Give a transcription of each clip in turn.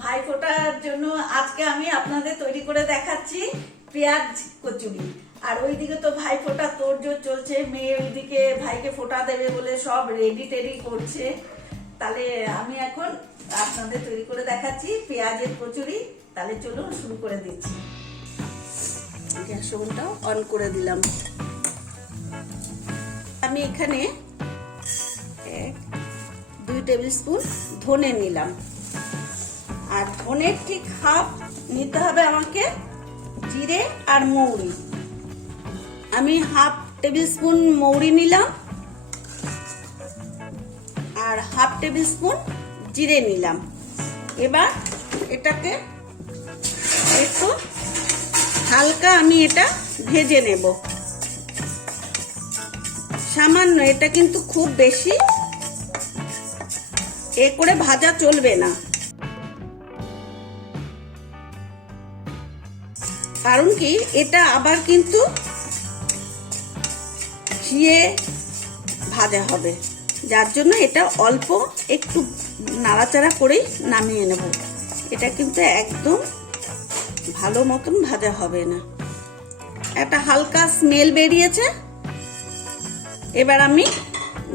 ভাইফোঁটার জন্য আজকে আমি আপনাদের তৈরি করে দেখাচ্ছি পেঁয়াজ কচুরি। আর ওইদিকে তো ভাইফোঁটা তোড়জোড় চলছে, মেয়ে ওইদিকে ভাইকে ফোঁটা দেবে বলে সব রেডি টেডি করছে। তাহলে আমি এখন আপনাদের তৈরি করে দেখাচ্ছি পেঁয়াজের কচুরি। তাহলে চলুন শুরু করে দিচ্ছি। গ্যাস ওভেনটা অন করে দিলাম। আমি এখানে 2 টেবিল স্পুন ধনে নিলাম, আর ধনের ঠিক হাফ নিতে হবে আমাকে জিরে আর মৌরি। আমি হাফ টেবিল স্পুন মৌরি নিলাম আর হাফ টেবিল স্পুন জিরে নিলাম। এবার এটাকে একটু হালকা আমি এটা ভেজে নেব, সামান্য। এটা কিন্তু খুব বেশি এ করে ভাজা চলবে না, কারণ কি এটা আবার কিন্তু ঘিয়ে ভাজা হবে, যার জন্য এটা অল্প একটু নাড়াচাড়া করেই নামিয়ে নেব। এটা কিন্তু একদম ভালো মতন ভাজা হবে না, একটা হালকা স্মেল বেরিয়েছে। এবার আমি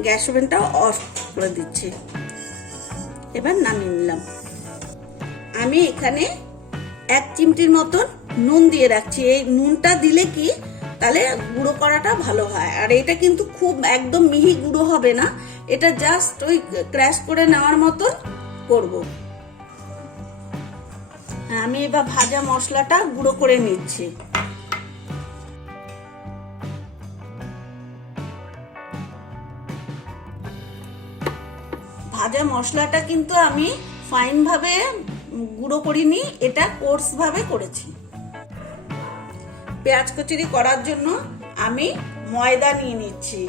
গ্যাস ওভেনটা অফ করে দিচ্ছি। এবার নামিয়ে নিলাম। আমি এখানে 1 চিমটির মতন নুন দিয়ে রাখছি। এই নুনটা দিলে কি তাহলে গুঁড়ো করাটা ভালো হয়। আর এটা কিন্তু খুব একদম মিহি গুঁড়ো হবে না, এটা জাস্ট ওই ক্র্যাশ করে নেওয়ার মতন করব। আমি এবার ভাজা মশলাটা গুঁড়ো করে নিচ্ছি। ভাজা মশলাটা কিন্তু আমি ফাইন ভাবে গুঁড়ো করিনি, এটা কোর্স ভাবে করেছি। পেঁয়াজ কচুরি করার জন্য আমি ময়দা নিয়ে নিচ্ছি।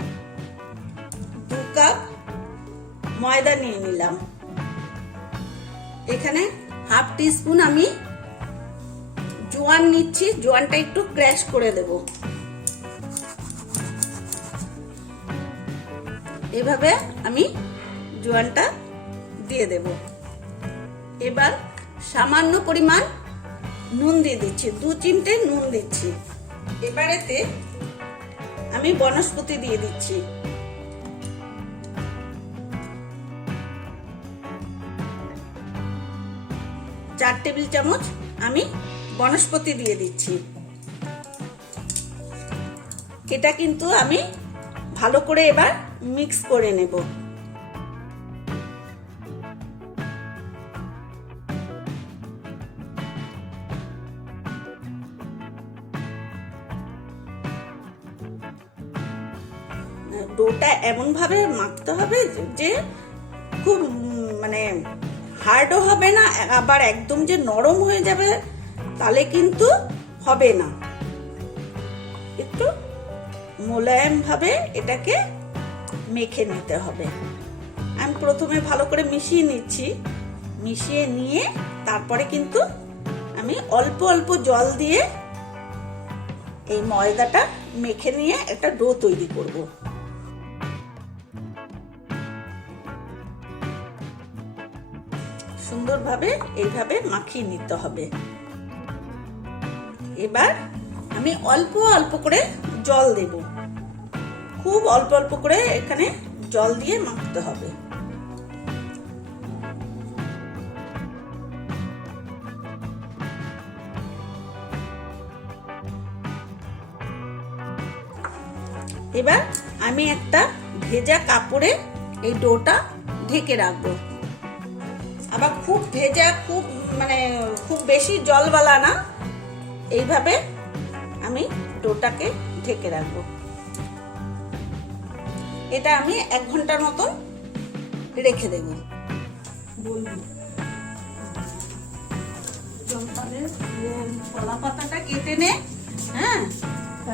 2 কাপ ময়দা নিয়ে নিলাম। এখানে হাফ টি স্পুন আমি জোয়ান নিচ্ছি। জোয়ানটা একটু ক্র্যাশ করে দেব। এভাবে আমি জোয়ানটা দিয়ে দেব। এবার সামান্য পরিমাণ নুন দিয়ে দিচ্ছি, 2 চিমটে নুন দিচ্ছি। এবারেতে আমি বনস্পতি দিয়ে দিচ্ছি। 4 টেবিল চামচ আমি বনস্পতি দিয়ে দিচ্ছি। এটা কিন্তু আমি ভালো করে এবার মিক্স করে নেব। ডোটা এমন ভাবে মাখতে হবে যে খুব মানে হার্ডও হবে না, আবার একদম যে নরম হয়ে যাবে তাহলে কিন্তু হবে না। একটু মোলায়েম ভাবে এটাকে মেখে নিতে হবে। আমি প্রথমে ভালো করে মিশিয়ে নিচ্ছি। মিশিয়ে নিয়ে তারপরে কিন্তু আমি অল্প অল্প জল দিয়ে এই ময়দাটা মেখে নিয়ে একটা ডো তৈরি করব। সুন্দরভাবে এইভাবে মাখিয়ে নিতে হবে। এবার আমি অল্প অল্প করে জল দেব, খুব অল্প অল্প করে এখানে জল দিয়ে মাখতে হবে। এবার আমি একটা ভেজা কাপড়ে এই ডোটা ঢেকে রাখবো। আবার খুব ভেজা, খুব মানে খুব বেশি জলওয়ালা না, এইভাবে আমি ডোটাকে ঢেকে রাখবো। এটা আমি 1 ঘন্টার মতন রেখে দেব। কলা পাতাটা কেটে নে, হ্যাঁ,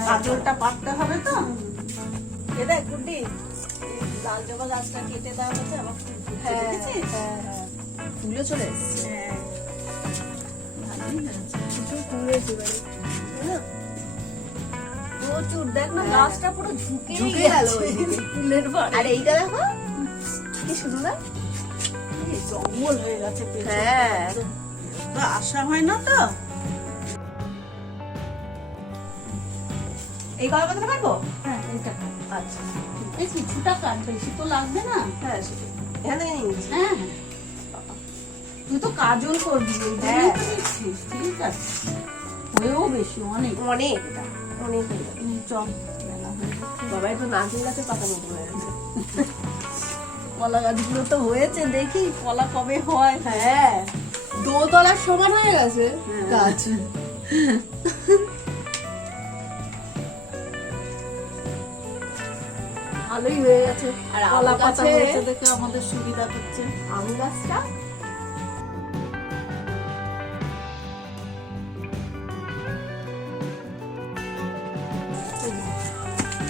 গাজরটা পাততে হবে তো। এ দেখ গুড্ডি, লাল জবা গাছটা কেটে দেওয়া হয়েছে, আমার ফুলে চলে এসছে। প্রচুর, দেখ না গাছটা পুরো ঝুঁকে গেল ফুলের পর। আর এইটা দেখো কি সুন্দর জঙ্গল হয়ে গেছে। হ্যাঁ তো আসা হয় না তো। এই গলা পাতাটা কাটবো? হ্যাঁ এটা আচ্ছা এই কিছুটা কাট, বেশি তো লাগবে না। হ্যাঁ সেটাই, এখান থেকে নিয়ে নিচ্ছি। হ্যাঁ তুই তো কাজল করবি, ওই জন্যই তো নিচ্ছিস। ঠিক আছে, হয়েও বেশি অনেক অনেক, এটা অনেক হয়ে যাবে। চল বেলা হয়ে গেছে। বাবা একটু নারকেল গাছের পাতা মতো হয়ে গেছে। কলা গাছগুলো তো হয়েছে, দেখি কলা কবে হয়। হ্যাঁ, দোতলার সমান হয়ে গেছে গাছ। ভালোই হয়ে গেছে, আর কলা আম পাতা গাছে- হয়েছে দেখে আমাদের সুবিধা হচ্ছে। আম গাছটা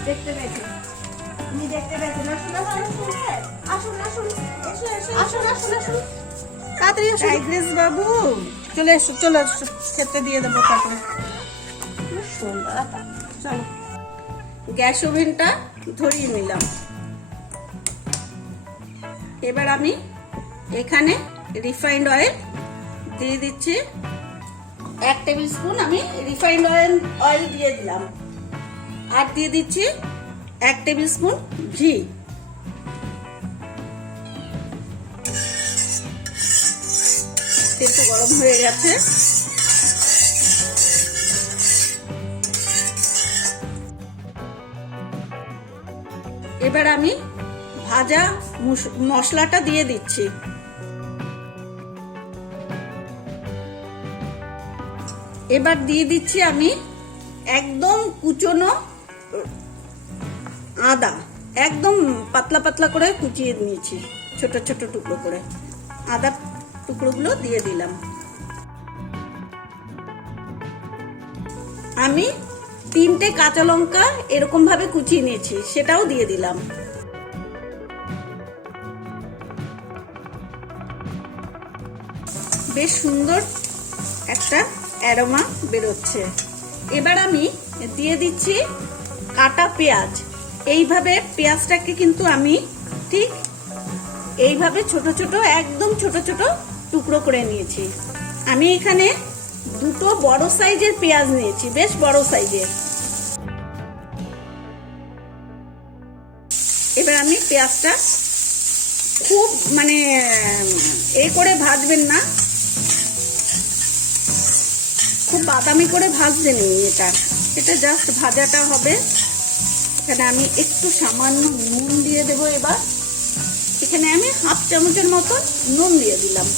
দেখতে পেয়েছি, তুমি দেখতে পেয়েছেন। আসুন আসুন আসুন আসুন, এসো এসো, আসুন আসুন আসুন, তাড়াতাড়ি আসুন। টাইগ্রেস বাবু চলে এসো, চলে এসো, খেতে দিয়ে দেবো তারপরে। সুন্দর একটা। চলো, গ্যাস ওভেনটা ধরিয়ে নিলাম। এবার আমি এখানে রিফাইন্ড অয়েল দিয়ে দিচ্ছি। 1 টেবিল স্পুন আমি রিফাইন্ড অয়েল দিয়ে দিলাম। আর দিয়ে দিচ্ছি 1 টেবিল স্পুন ঘি। তেলটা গরম হয়ে গেছে। এবার আমি ভাজা মশলাটা দিয়ে দিচ্ছি। এবার দিয়ে দিচ্ছি আমি একদম কুচনো আদা, একদম পাতলা পাতলা করে কুচিয়ে নিয়েছি, ছোট ছোট টুকরো করে আদা টুকরোগুলো দিয়ে দিলাম। আমি 3টে কাঁচা লঙ্কা এরকম ভাবে কুচিয়ে নিয়েছি, সেটাও দিয়ে দিলাম। বেশ সুন্দর একটা অ্যারোমা বেরোচ্ছে। এবার আমি দিয়ে দিচ্ছি কাটা পেঁয়াজ। এইভাবে পেঁয়াজটাকে কিন্তু আমি ঠিক এইভাবে ছোট ছোট, একদম ছোট ছোট টুকরো করে নিয়েছি। আমি এখানে 2টো বড় সাইজের পেঁয়াজ নিয়েছি, বেশ বড় সাইজের। এবার আমি পেঁয়াজটা খুব মানে করে ভাজবেন না, খুব বাদামি করে ভাজতে নেই। এটা জাস্ট ভাজাটা হবে। এখানে আমি একটু সামান্য নুন দিয়ে দেবো। এবার এখানে আমি 1/2 চামচের মতো নুন দিয়ে দিলাম।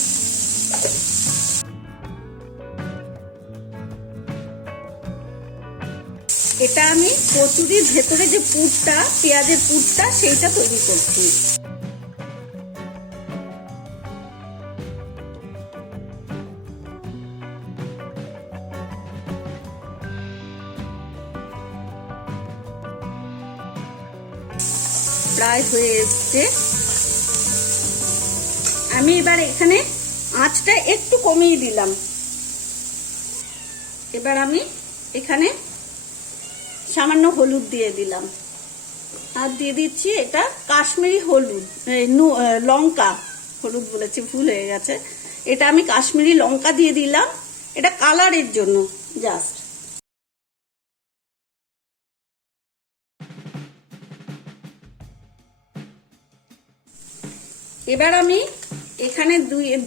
এটা আমি কচুরির ভেতরে যে পুরটা, পেঁয়াজের পুরটা, সেইটা তৈরি করছি। প্রায় হয়ে এসছে। আমি এবার এখানে আঁচটা একটু কমিয়ে দিলাম। এবার আমি এখানে সামান্য হলুদ দিয়ে দিলাম। আর দিয়ে দিচ্ছি এটা কাশ্মীরি হলুদ, লঙ্কা, হলুদ বলেছি ভুল হয়ে গেছে। এটা আমি কাশ্মীরি লঙ্কা দিয়ে দিলাম, এটা কালারের জন্য জাস্ট। এবার আমি এখানে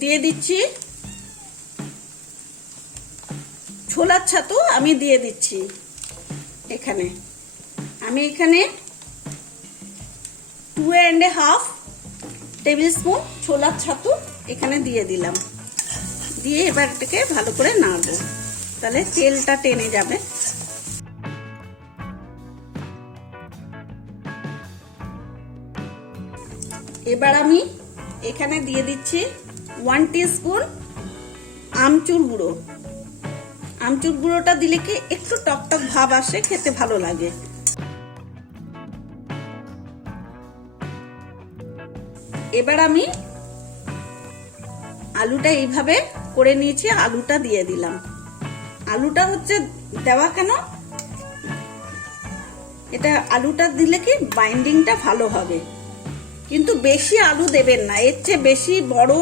দিয়ে দিচ্ছি ছোলার ছাতু। আমি দিয়ে দিচ্ছি এখানে, আমি এখানে 2.5 টেবিল স্পুন ছোলার ছাতু এখানে দিয়ে দিলাম। দিয়ে এবার এটাকে ভালো করে নাড়বো, তাহলে তেলটা টেনে যাবে। এবার আমি এখানে দিয়ে দিচ্ছি 1 টিস্পুন আমচুর গুঁড়ো। আমচুর গুঁড়োটা দিলে কি একটু টকটক ভাব আসে, খেতে ভালো লাগে। এবার আমি আলুটা এইভাবে করে নিয়েছি, আলুটা দিয়ে দিলাম। আলুটা হচ্ছে দেওয়া কেন, এটা আলুটা দিলে কি বাইন্ডিংটা ভালো হবে। কিন্তু বেশি আলু দেবেন না, এর চেয়ে বেশি বড়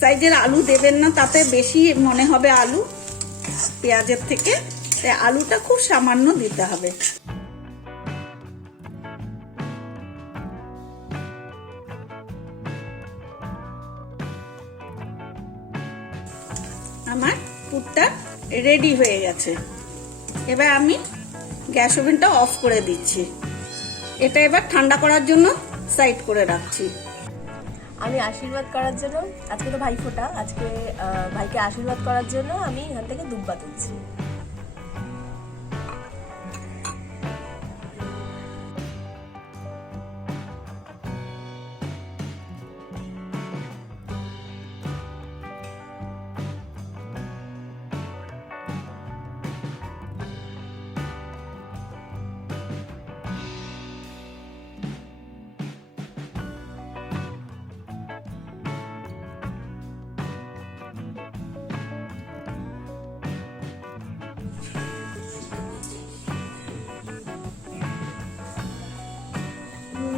সাইজের আলু দেবেন না, তাতে বেশি মনে হবে আলু পেঁয়াজের থেকে, তাই আলুটা খুব সামান্য দিতে হবে। আমার পুরটা রেডি হয়ে গেছে। এবার আমি গ্যাস ওভেনটা অফ করে দিচ্ছি। এটা এবার ঠান্ডা করার জন্য সাইড করে রাখছি। আমি আশীর্বাদ করার জন্য, আজকে তো ভাইফোঁটা, আজকে ভাইকে আশীর্বাদ করার জন্য আমি এখান থেকে দুব্বা তুলছি।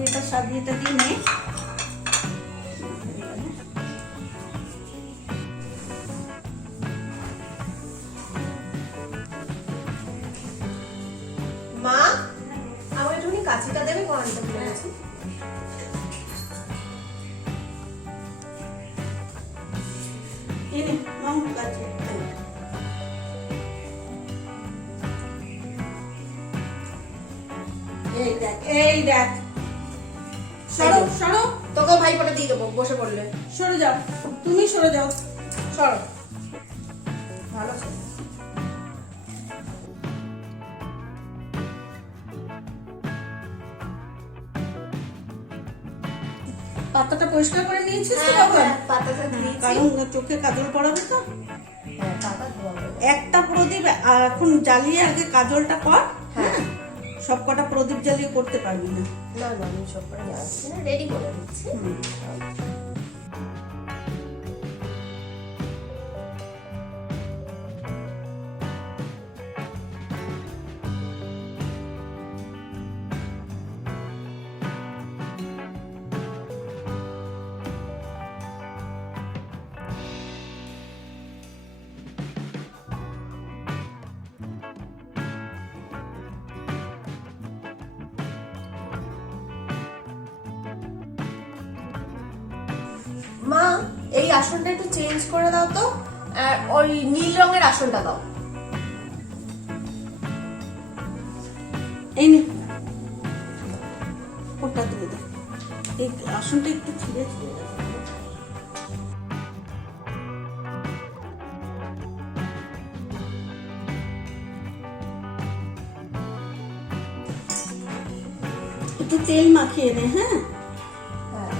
এটা সাজিয়ে টাজিয়ে নিয়ে মা, আমার একটুখানি কাঁচিটা দেবে, কোনটা ভুলে গেছি। এনে মামু কাছে এই দেখ সরো সরো, তোকে ভাইফোঁটা দিয়ে দেবো বসে পড়লে। সরে যাও, তুমি সরে যাও, সর, ভালো আছে। পাতাটা পরিষ্কার করে নিয়েছিস তো হ্যাঁ, বাবা? হ্যাঁ, পাতাটা দিয়েছি। কারণ চোখে কাজল পড়াবে তো। হ্যাঁ, পাতা ধোয়া হয়ে গেছে। একটা প্রদীপ এখন জ্বালিয়ে আগে কাজলটা কর। হ্যাঁ। সব কটা প্রদীপ জ্বালিয়ে করতে পারবি না। না না, আমি সব করে যাচ্ছি না, রেডি করে দিচ্ছি। মা, এই আসনটা একটু চেঞ্জ করে দাও তো, আর ওই নীল রঙের আসনটা দাও। এই নে, ওটা দিয়ে দে। এই আসনটা একটু ছিঁড়ে ছিঁড়ে গেছে। একটু তেল মাখিয়ে নে, হ্যাঁ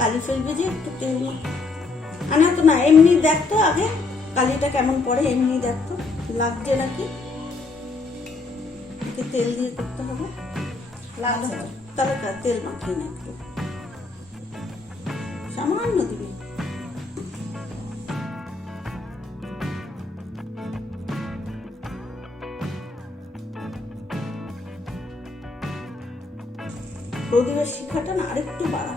কালি ফেলবে যে, একটু তেল আনা তো না, এমনি দেখ তো আগে কালিটা কেমন পড়ে, এমনি দেখ তো লাগছে নাকি। তেল দিয়ে করতে হবে, লাগছে না। তাহলে তেল মাখিয়ে নে একটু, সামান্য দিবি। প্রদীপের শিখাটা না আরেকটু বাড়া,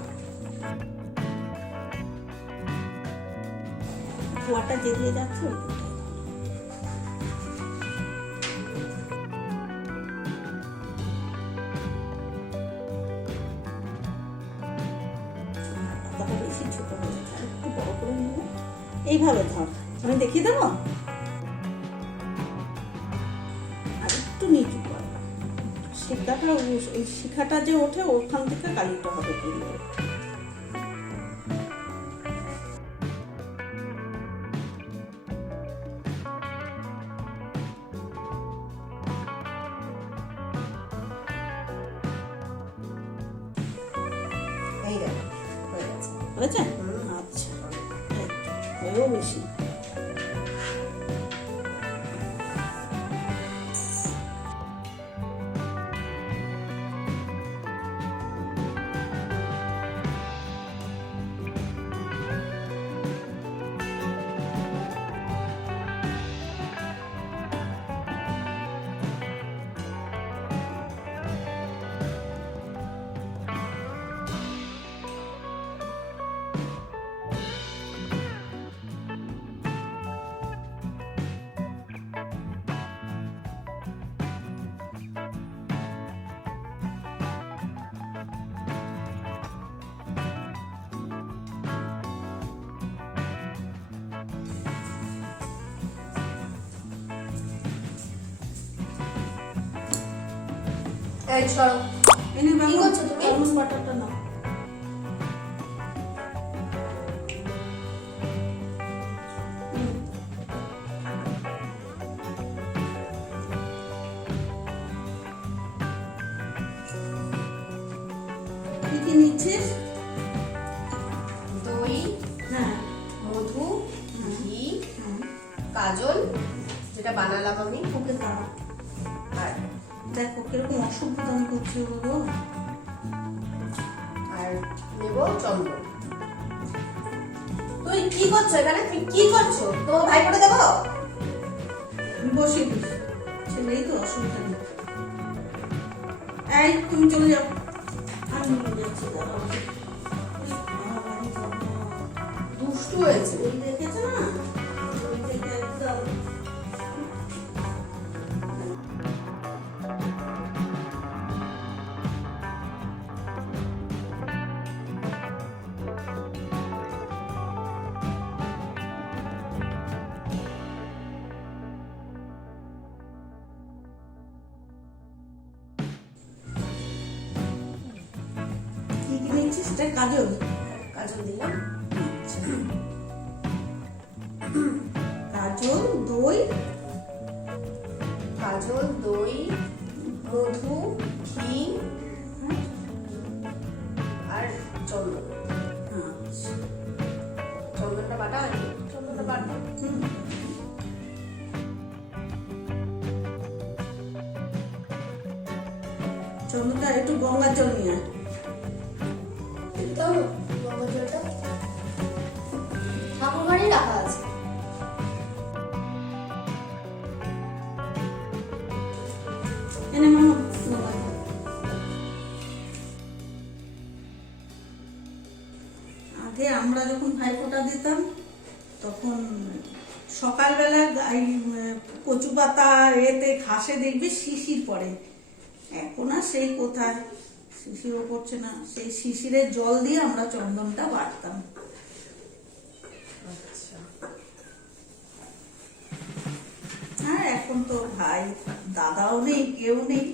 ধোয়াটা জেগে যাচ্ছে। পাতাটা বেশি ছোট হয়ে যাচ্ছে, একটু বড় করে নিয়ে এইভাবে ধর, আমি দেখিয়ে দেবো। আর একটু নিচু কর, শিখাটা ওই শিখাটা যে ওঠে ওখান থেকে কালিটা হবে কিন্তু। এই দেখো, হয়ে গেছে। হয়েছে? আচ্ছা, হয়েও বেশি। এই সরো। এনে বাবা, কি করছো তুমি? চন্দন বাটাটা নাও। কি কি নিচ্ছিস? দই, হ্যাঁ মধু, ঘি, হুম, কাজল যেটা বানালাম আমি, ওকে দাঁড়া। আর দেখো কিরকম অসভ্যতা আমি করছি বলো। আর নেব চন্দন। তুই কি করছো এখানে? তুমি কি করছো? তো ভাই করে দেবো? বসিয়ে দিস, ছেলেই তো, অসুবিধা নেই। এই তুমি চলে যাও, আমি নিয়ে যাচ্ছি, দাঁড়াও। ওই বাড়াবাড়ি করো না। দুষ্টু হয়েছে। ওই দেখেছো না, ওই দেখে একদম। কি কি নিচ্ছিস? এটা কাজল। কাজল দিলাম। কাজল, দই, কাজল, দই, মধু, ঘি আর চন্দন। আচ্ছা। চন্দনটা বাটা হয়নি, চন্দনটা বাটবো। হুম। চন্দনটা একটু গঙ্গার জল নিয়ে আয়। তো গঙ্গা জলটা ঠাকুর বাড়ি রাখা আছে। এনে মামা গঙ্গার জল। আগে আমরা যখন ভাইফোঁটা দিতাম তখন সকালবেলা এই কচু পাতা এতে ঘাসে দেখবি শিশির পড়ে। এখন আর সেই কোথায়, শিশিরও পড়ছে না। সেই শিশিরের জল দিয়ে আমরা চন্দনটা বাটতাম। আচ্ছা, হ্যাঁ, এখন তো ভাই দাদাও নেই, কেউ নেই।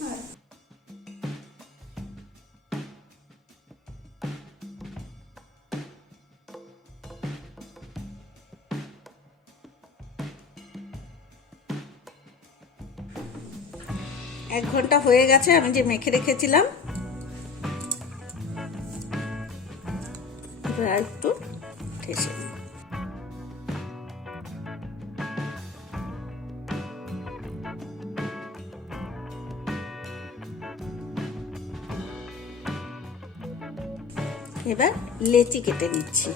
হ্যাঁ। এক ঘন্টা হয়ে গেছে, আমি যে মেখে রেখেছিলাম। এবার আর একটু ঠেসে দিই। এবার লেচি কেটে নিচ্ছি।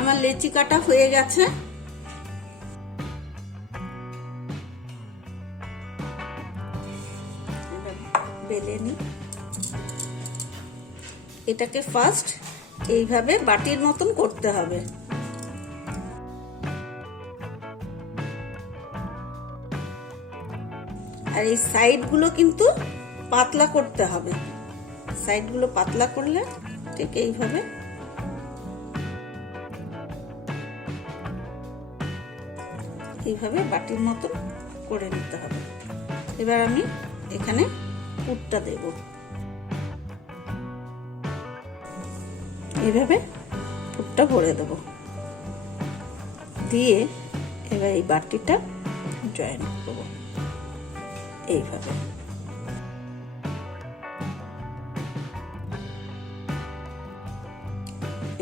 আমার লেচি কাটা হয়ে গেছে। এবার বেলে নিই। এটাকে ফার্স্ট এইভাবে বাটির মতন করতে হবে। আর এই সাইডগুলো কিন্তু পাতলা করতে হবে। সাইডগুলো পাতলা করলে ঠিক এইভাবে এইভাবে বাটির মতন করে নিতে হবে। এবার আমি এখানে পুরটা দেব। এইভাবে পুরটা ভরে দেব, দিয়ে এবার এই বাটিটা জয়েন করব এইভাবে।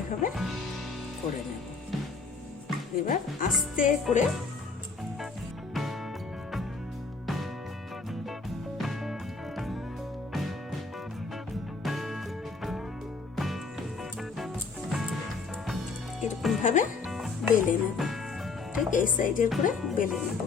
এভাবে করে নেব। এবার আস্তে করে এরকম ভাবে বেলে নেব। ঠিক এই সাইডের করে বেলে নেব।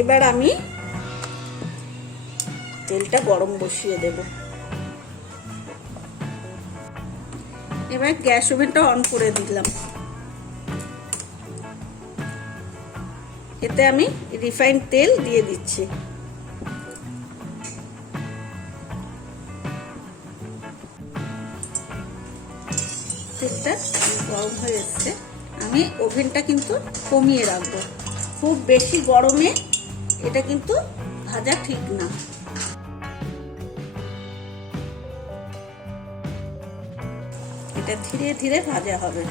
এবার আমি তেলটা গরম বসিয়ে দেব। এবার গ্যাস ওভেনটা অন করে দিলাম। এতে আমি রিফাইন্ড তেল দিয়ে দিচ্ছি। তেলটা গরম হয়ে এসছে। আমি ওভেনটা কিন্তু কমিয়ে রাখবো, খুব বেশি গরমে এটা কিন্তু ভাজা ঠিক না। এটা ধীরে ধীরে ভাজা হবে।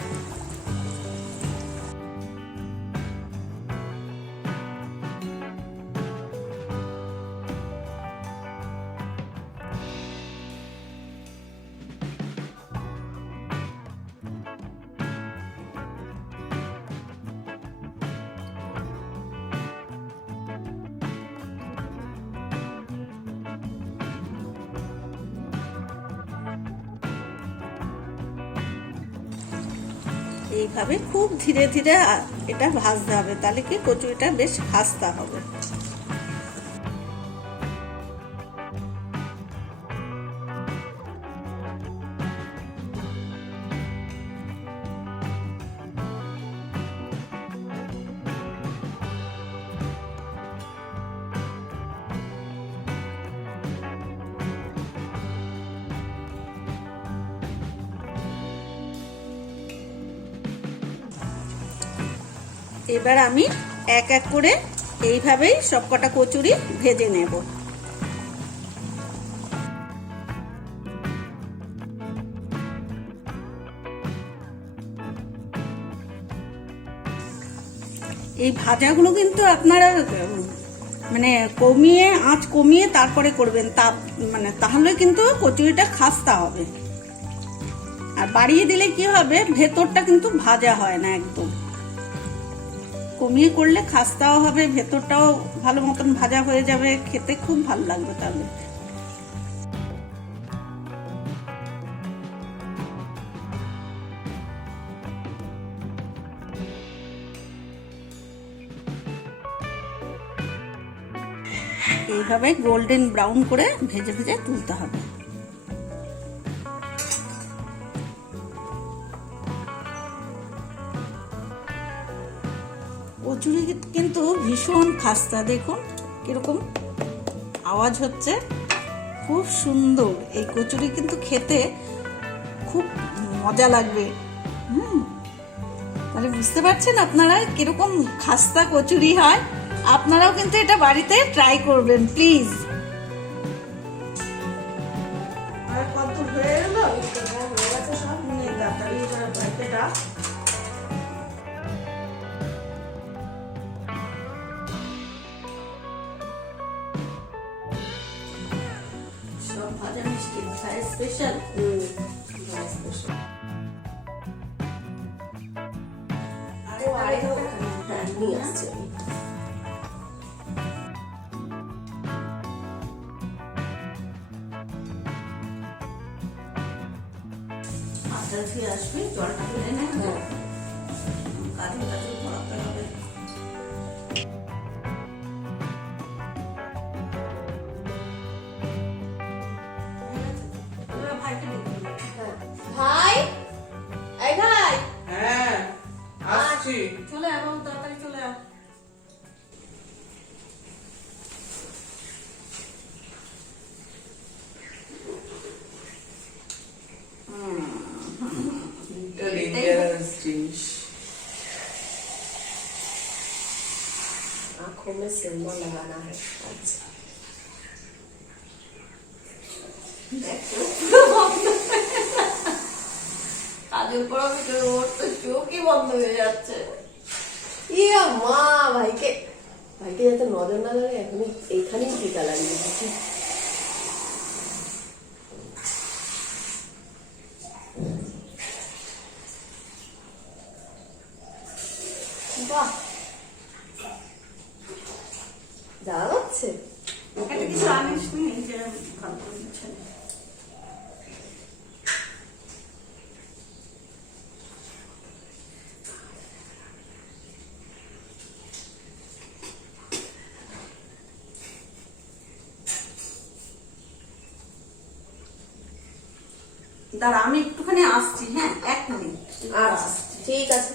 এইভাবে খুব ধীরে ধীরে এটা ভাজতে হবে, তাহলে কি কচুরিটা বেশ খাস্তা হবে। এবার আমি এক এক করে এইভাবেই সবকটা কচুরি ভেজে নেব। এই ভাজাগুলো কিন্তু আপনারা মানে আঁচ কমিয়ে তারপরে করবেন, তাহলে কিন্তু কচুরিটা খাস্তা হবে। আর বাড়িয়ে দিলে কি হবে, ভেতরটা কিন্তু ভাজা হয় না। একদম কমিয়ে করলে খাস্তাও হবে, ভেতরটাও ভালো মতন ভাজা হয়ে যাবে, খেতে খুব ভালো লাগবে। তাহলে এইভাবে গোল্ডেন ব্রাউন করে ভেজে ভেজে তুলতে হবে। কচুরি কিন্তু ভীষণ খাস্তা, দেখুন কিরকম আওয়াজ হচ্ছে, খুব সুন্দর। এই কচুরি কিন্তু খেতে খুব মজা লাগবে। তাহলে বুঝতে পারছেন আপনারা কিরকম খাস্তা কচুরি হয়। আপনারাও কিন্তু এটা বাড়িতে ট্রাই করবেন প্লিজ। আর কত হয়ে গেল, হয়ে গেছে সব, নিয়ে তাড়াতাড়ি বাড়িতে ডাক। সব ভাজা মিষ্টি ভাইয়ের স্পেশাল। নিয়ে আসছে আসবে, জলটা ফেলে নেয়, কাজে কাজে পড়াতে হবে। ভাই, এই ভাই, হ্যাঁ আসছি। চলে আয়, তাড়াতাড়ি চলে আয়। आँखों में सिंदूर लगाना है। अच्छा কাজের পর আমি ওর তো চোখই বন্ধ হয়ে যাচ্ছে। ইয়া মা, ভাইকে যাতে নজর না ধরে এখনই এইখানেই টিকা লাগিয়ে দিচ্ছি। বাহ, যাওয়া যাচ্ছে। কিছু আনিস নি, যে ভালো করে দিচ্ছে না। দাঁড়া আমি একটুখানি আসছি, হ্যাঁ 1 মিনিট। আচ্ছা ঠিক আছে।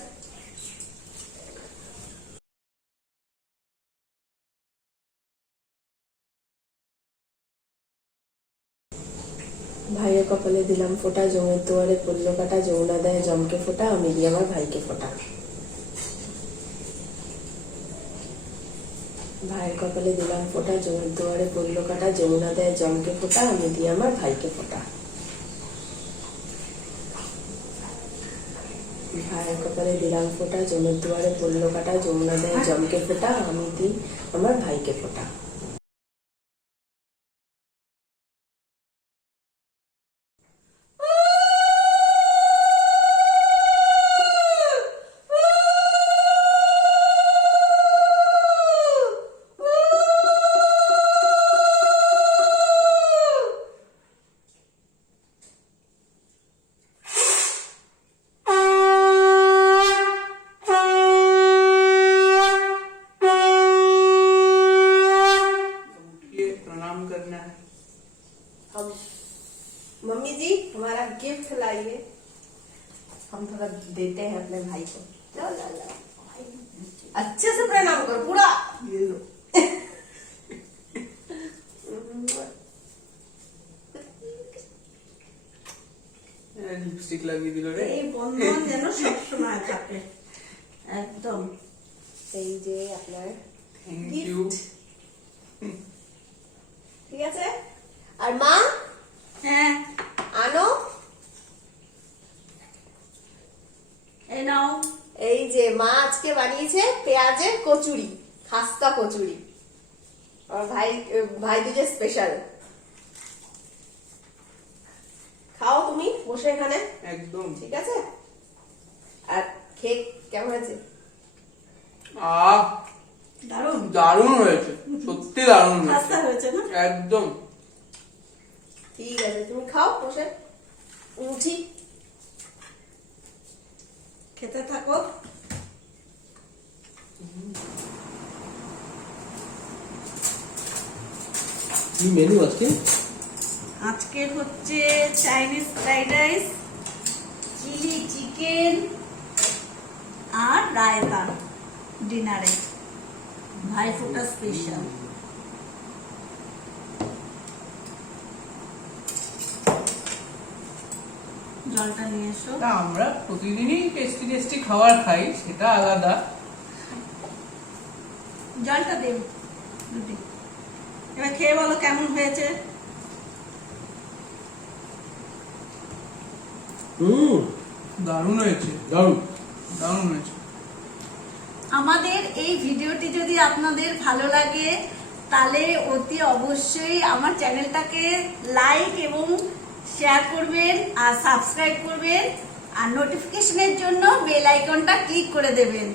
ভাইয়ের কপালে দিলাম ফোঁটা, জমের দুয়ারে পড়লো কাটা, যমুনা দেয় জমকে ফোঁটা, আমি দিই আমার ভাইকে ফোঁটা। ভাইয়ের কপালে দিলাম ফোঁটা, জমের দুয়ারে পড়লো কাটা, যমুনা দেয় জমকে ফোঁটা, আমি দিই আমার ভাইকে ফোঁটা। ভাইয়ের কপালে দিলাম ফোঁটা, জমের দুয়ারে পড়লো কাটা, যমুনা দেয় জমকে ফোঁটা, আমি দিই আমার ভাইকে ফোঁটা। उठिए, प्रणाम करना है। हम मम्मी जी हमारा गिफ्ट लाइए, हम थोड़ा देते हैं अपने भाई को। ला ला ला, अच्छे से प्रणाम करो पूरा। ये लो। লিপস্টিক লাগিয়ে দিল রে। এই বন্ধন যেন সবসময় থাকে একদম। এই যে আপনার থ্যাংক gift। ইউ। ঠিক আছে, আর মা হ্যাঁ আনো এই নাও। এই যে মা আজকে বানিয়েছে পেঁয়াজের কচুরি, খাস্তা কচুরি, আর ভাই দুজে স্পেশাল। খাও তুমি বসে এখানে, একদম। ঠিক আছে? আর কেক কেমন আছে? আহ দারুণ দারুণ হয়েছে, সত্যি দারুণ খাস্তা হয়েছে, হয়েছে না? একদম। ঠিক আছে তুমি খাও বসে, উঠি। খেতে থাকো। কি মেনু আজকে? আজকে হচ্ছে Chinese fried rice, chilli chicken আর রায়তা ডিনারে, ভাইফোঁটা স্পেশাল। জলটা নিয়ে এসো। তা আমরা প্রতিদিনই টেস্টি টেস্টি খাবার খাই, সেটা আলাদা। জলটা দেব দুটি। এবার খেয়ে বলো কেমন হয়েছে। দারুণ হয়েছে, দারুণ দারুণ হয়েছে। আমাদের এই ভিডিওটি যদি আপনাদের ভালো লাগে তাহলে অতি অবশ্যই আমার চ্যানেলটাকে লাইক এবং শেয়ার করবেন আর সাবস্ক্রাইব করবেন, আর নোটিফিকেশনের জন্য বেল আইকনটা ক্লিক করে দেবেন।